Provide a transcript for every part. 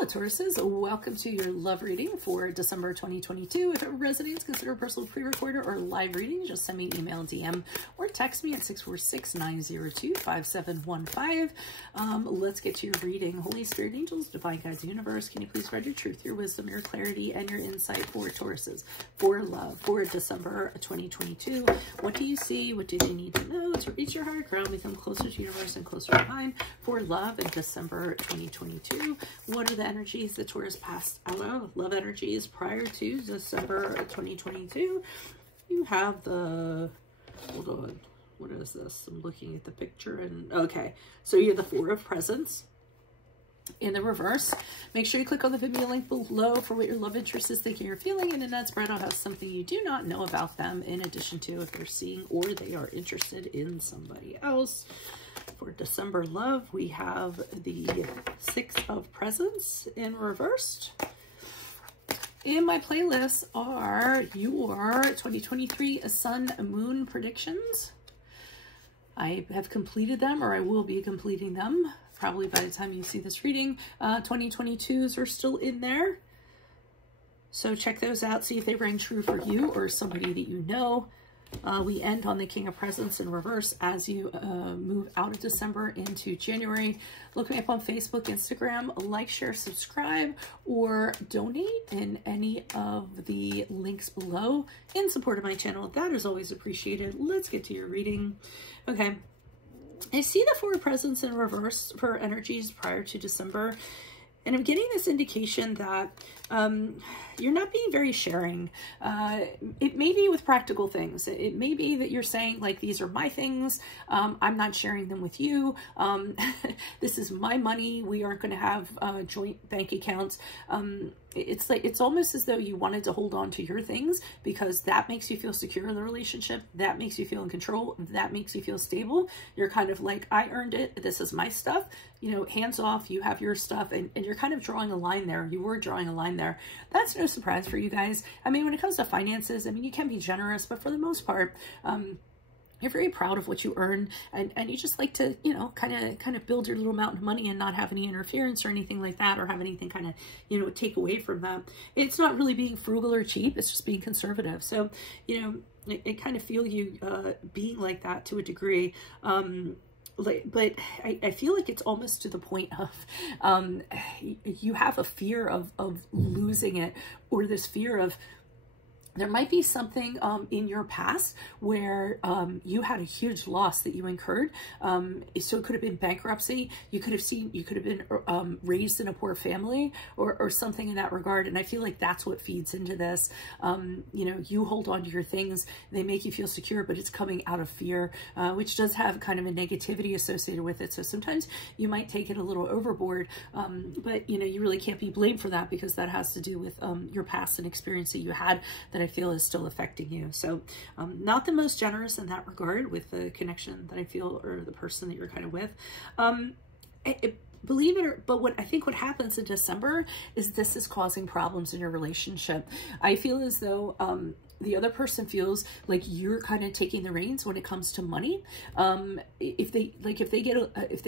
Hello, Tauruses. Welcome to your love reading for December 2022. If it resonates, consider a personal pre-recorder or live reading. Just send me an email, DM, or text me at 646-902-5715. Let's get to your reading. Holy Spirit, angels, divine guides, universe, can you please spread your truth, your wisdom, your clarity, and your insight for Tauruses, for love, for December 2022? What do you see? What do they need to know to reach your higher ground, become closer to universe and closer to divine for love in December 2022? What are the energies that Taurus passed out of? Love energies prior to December 2022. You have the, hold on, what is this? I'm looking at the picture and, okay. So you have the Four of Presents in the reverse. Make sure you click on the Venmo link below for what your love interest is thinking or feeling, and in that spread I'll have something you do not know about them in addition to if they're seeing or they are interested in somebody else. For December love, we have the Six of Presents in reversed. In my playlist are your 2023 Sun Moon predictions. I have completed them, or I will be completing them probably by the time you see this reading. 2022s are still in there, so check those out, see if they rang true for you or somebody that you know. We end on the King of Presents in reverse as you move out of December into January. Look me up on Facebook, Instagram, like, share, subscribe, or donate in any of the links below in support of my channel. That is always appreciated. Let's get to your reading. Okay, I see the Four of Presents in reverse for energies prior to December, and I'm getting this indication that you're not being very sharing. It may be with practical things. It may be that you're saying, like, these are my things. I'm not sharing them with you. This is my money. We aren't going to have joint bank accounts. It's like, it's almost as though you wanted to hold on to your things because that makes you feel secure in the relationship. That makes you feel in control. That makes you feel stable. You're kind of like, I earned it. This is my stuff. You know, hands off, you have your stuff, and you're kind of drawing a line there. You were drawing a line there. That's no surprise for you guys. I mean, when it comes to finances, I mean, you can be generous, but for the most part, you're very proud of what you earn, and you just like to, you know, kind of build your little mountain of money and not have any interference or anything like that, or have anything kind of, you know, take away from that. It's not really being frugal or cheap. It's just being conservative. So, you know, I kind of feel you being like that to a degree. But I feel like it's almost to the point of you have a fear of losing it, or this fear of there might be something in your past where you had a huge loss that you incurred. So it could have been bankruptcy. You could have been raised in a poor family, or something in that regard. And I feel like that's what feeds into this. You know, you hold on to your things. They make you feel secure, but it's coming out of fear, which does have kind of a negativity associated with it. So sometimes you might take it a little overboard, but, you know, you really can't be blamed for that because that has to do with your past and experience that you had that I feel is still affecting you. So not the most generous in that regard with the connection that I feel, or the person that you're kind of with. Believe it or, but what I think what happens in December is this is causing problems in your relationship. I feel as though the other person feels like you're kind of taking the reins when it comes to money. If they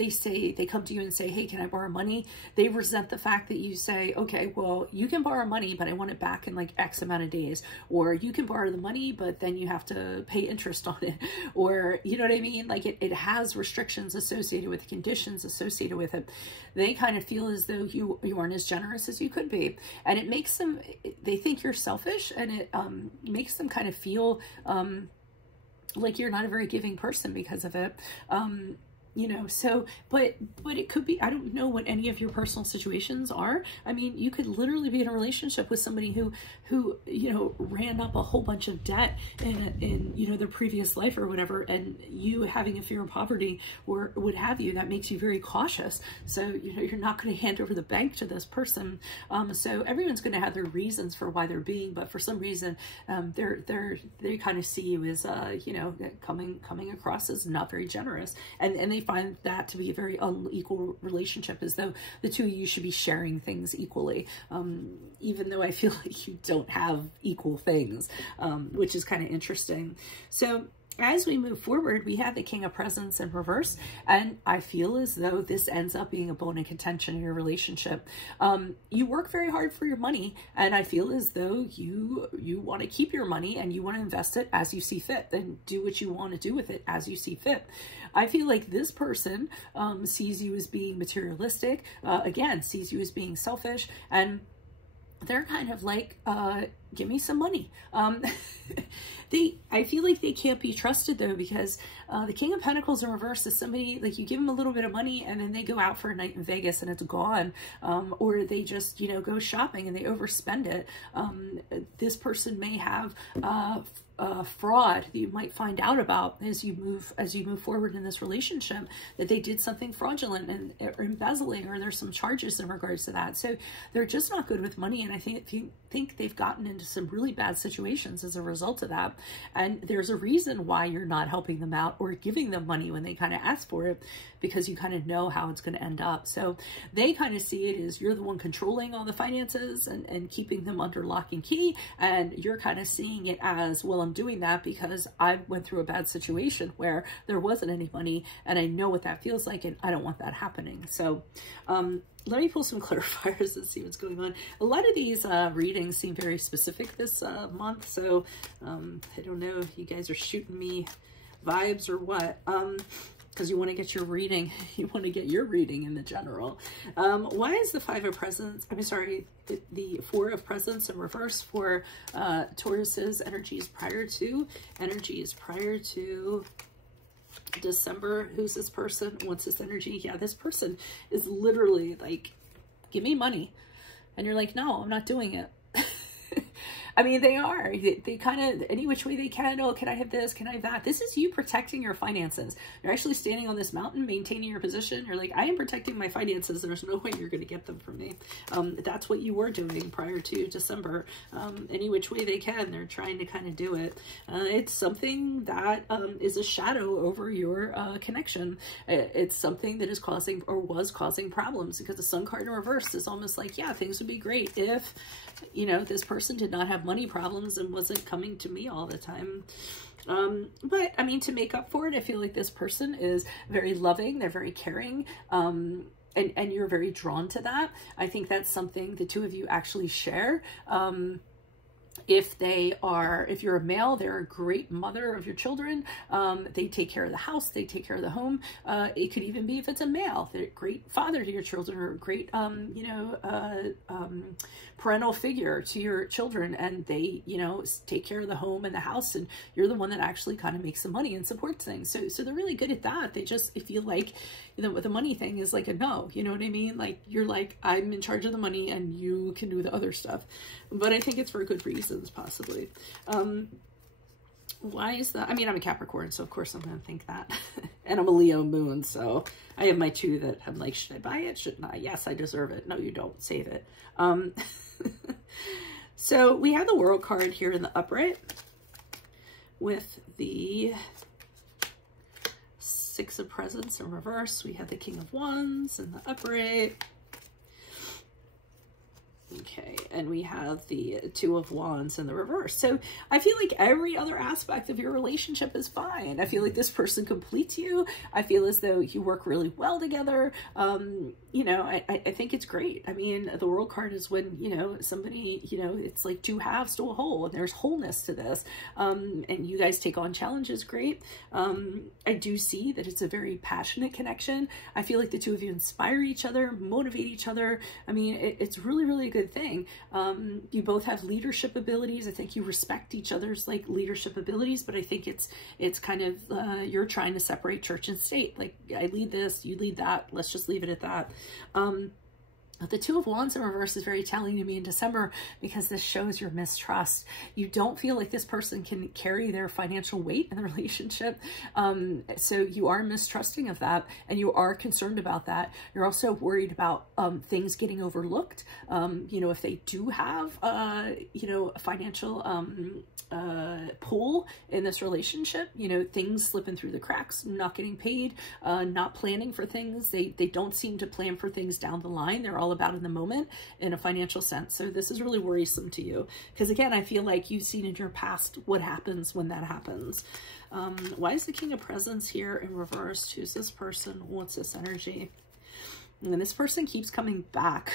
say, they come to you and say, hey, can I borrow money? They resent the fact that you say, okay, well, you can borrow money, but I want it back in like X amount of days. Or you can borrow the money, but then you have to pay interest on it. Or, you know what I mean? Like it has restrictions associated with it, conditions associated with it. They kind of feel as though you aren't as generous as you could be. And it makes them, they think you're selfish, and it makes them kind of feel like you're not a very giving person because of it. You know, so, but it could be, I don't know what any of your personal situations are. I mean, you could literally be in a relationship with somebody who, you know, ran up a whole bunch of debt in, you know, their previous life or whatever, and you having a fear of poverty or what have you, that makes you very cautious. So, you know, you're not going to hand over the bank to this person. So everyone's going to have their reasons for why they're being, but for some reason, they kind of see you as, you know, coming across as not very generous, and they find that to be a very unequal relationship, as though the two of you should be sharing things equally, even though I feel like you don't have equal things, which is kind of interesting. So as we move forward, we have the King of Presents in reverse, and I feel as though this ends up being a bone of contention in your relationship. You work very hard for your money, and I feel as though you want to keep your money and you want to invest it as you see fit, and do what you want to do with it as you see fit. I feel like this person sees you as being materialistic, again, sees you as being selfish, and they're kind of like, give me some money. I feel like they can't be trusted though, because the King of Pentacles in reverse is somebody, like, you give them a little bit of money and then they go out for a night in Vegas and it's gone, or they just, you know, go shopping and they overspend it. This person may have fraud that you might find out about as you move forward in this relationship, that they did something fraudulent and or embezzling, or there's some charges in regards to that. So they're just not good with money, and I think they've gotten into some really bad situations as a result of that. And there's a reason why you're not helping them out or giving them money when they kind of ask for it, because you kind of know how it's going to end up. So they kind of see it as you're the one controlling all the finances and keeping them under lock and key, and you're kind of seeing it as, well, I'm doing that because I went through a bad situation where there wasn't any money, and I know what that feels like, and I don't want that happening. So let me pull some clarifiers and see what's going on. A lot of these readings seem very specific this month, so I don't know if you guys are shooting me vibes or what, because you want to get your reading, you want to get your reading in the general. Why is the Five of Presents, I'm sorry, the Four of Presents in reverse for Taurus's energies prior to December? Who's this person? What's this energy? Yeah, this person is literally like, give me money. And you're like, no, I'm not doing it. I mean, they are. They kind of, any which way they can, oh, can I have this? Can I have that? This is you protecting your finances. You're actually standing on this mountain, maintaining your position. You're like, I am protecting my finances. There's no way you're going to get them from me. That's what you were doing prior to December. Any which way they can, they're trying to kind of do it. It's something that is a shadow over your connection. It's something that is causing, or was causing, problems, because the Sun card in reverse is almost like, yeah, things would be great if, you know, this person did not have money problems and wasn't coming to me all the time. But I mean, to make up for it, I feel like this person is very loving. They're very caring. And you're very drawn to that. I think that's something the two of you actually share. If you're a male, they're a great mother of your children. They take care of the house, they take care of the home. It could even be, if it's a male, they're a great father to your children, or a great, parental figure to your children, and they, you know, take care of the home and the house, and you're the one that actually kind of makes the money and supports things. So they're really good at that. They just, if you like, you know, the money thing is like a no, you know what I mean? Like, you're like, I'm in charge of the money and you can do the other stuff. But I think it's for good reasons, possibly. Why is that? I mean, I'm a Capricorn, so of course I'm going to think that. And I'm a Leo moon, so I have my two that I'm like, should I buy it? Shouldn't I? Yes, I deserve it. No, you don't. Save it. So we have the World card here in the upright with the Six of Presents in reverse. We have the King of Wands in the upright. Okay, and we have the Two of Wands in the reverse. So I feel like every other aspect of your relationship is fine. I feel like this person completes you. I feel as though you work really well together. You know, I think it's great. I mean, the World card is when, you know, somebody, you know, it's like two halves to a whole, and there's wholeness to this. And you guys take on challenges, great. I do see that it's a very passionate connection. I feel like the two of you inspire each other, motivate each other. I mean, it's really, really a good thing. You both have leadership abilities. I think you respect each other's like leadership abilities, but I think it's kind of you're trying to separate church and state. Like, I lead this, you lead that. Let's just leave it at that. The Two of Wands in reverse is very telling to me in December, because this shows your mistrust. You don't feel like this person can carry their financial weight in the relationship. So you are mistrusting of that, and you are concerned about that. You're also worried about things getting overlooked. You know, if they do have, you know, a financial pull in this relationship, you know, things slipping through the cracks, not getting paid, not planning for things. They don't seem to plan for things down the line. They're all all about in the moment in a financial sense. So this is really worrisome to you. Because again, I feel like you've seen in your past what happens when that happens. Why is the King of Presents here in reverse? Who's this person? What's this energy? And this person keeps coming back.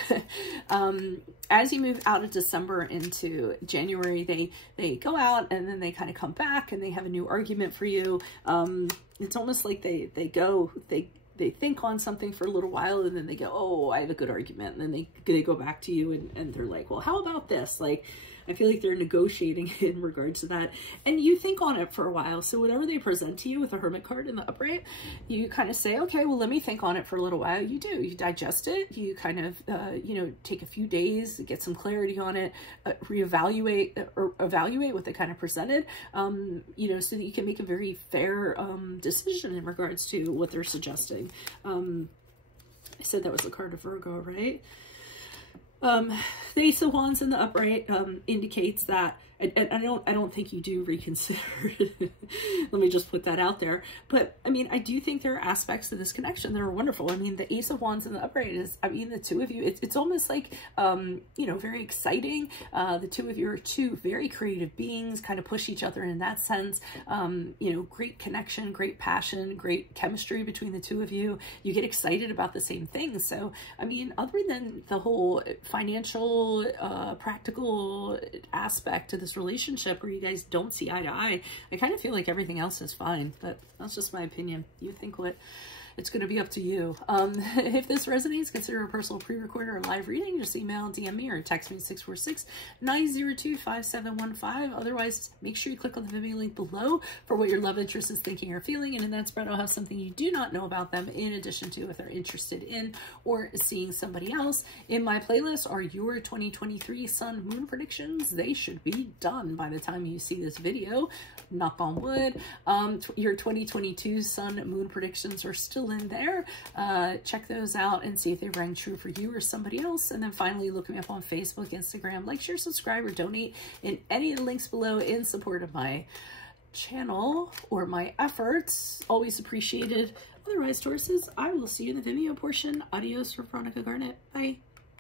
As you move out of December into January, they go out and then they kind of come back and they have a new argument for you. It's almost like they think on something for a little while and then they go, oh, I have a good argument. And then they go back to you and they're like, well, how about this? Like, I feel like they're negotiating in regards to that. And you think on it for a while. So whatever they present to you with the Hermit card in the upright, you kind of say, okay, well, let me think on it for a little while. You do. You digest it. You kind of, you know, take a few days to get some clarity on it, reevaluate or evaluate what they kind of presented, you know, so that you can make a very fair decision in regards to what they're suggesting. I said that was the card of Virgo, right? The Ace of Wands in the upright indicates that, and I don't think you do reconsider it. Let me just put that out there. But I mean, I do think there are aspects to this connection that are wonderful. I mean, the Ace of Wands in the upright is, I mean, the two of you, it's almost like, you know, very exciting. The two of you are two very creative beings, kind of push each other in that sense. You know, great connection, great passion, great chemistry between the two of you. You get excited about the same things. So, I mean, other than the whole financial, practical aspect to this relationship where you guys don't see eye to eye, I kind of feel like everything else is fine, but that's just my opinion. You think what? It's going to be up to you. If this resonates, consider a personal pre-record or live reading. Just email, DM me, or text me 646-902-5715. Otherwise, make sure you click on the Vimeo link below for what your love interest is thinking or feeling. And in that spread, I'll have something you do not know about them in addition to if they're interested in or seeing somebody else. In my playlist are your 2023 Sun Moon predictions. They should be done by the time you see this video. Knock on wood. Your 2022 Sun Moon predictions are still in there. Check those out and see if they rang true for you or somebody else. And then finally, look me up on Facebook, Instagram, like, share, subscribe, or donate in any of the links below in support of my channel or my efforts. Always appreciated. Otherwise, Tauruses, I will see you in the Vimeo portion. Adios for Veronica Garnet. Bye.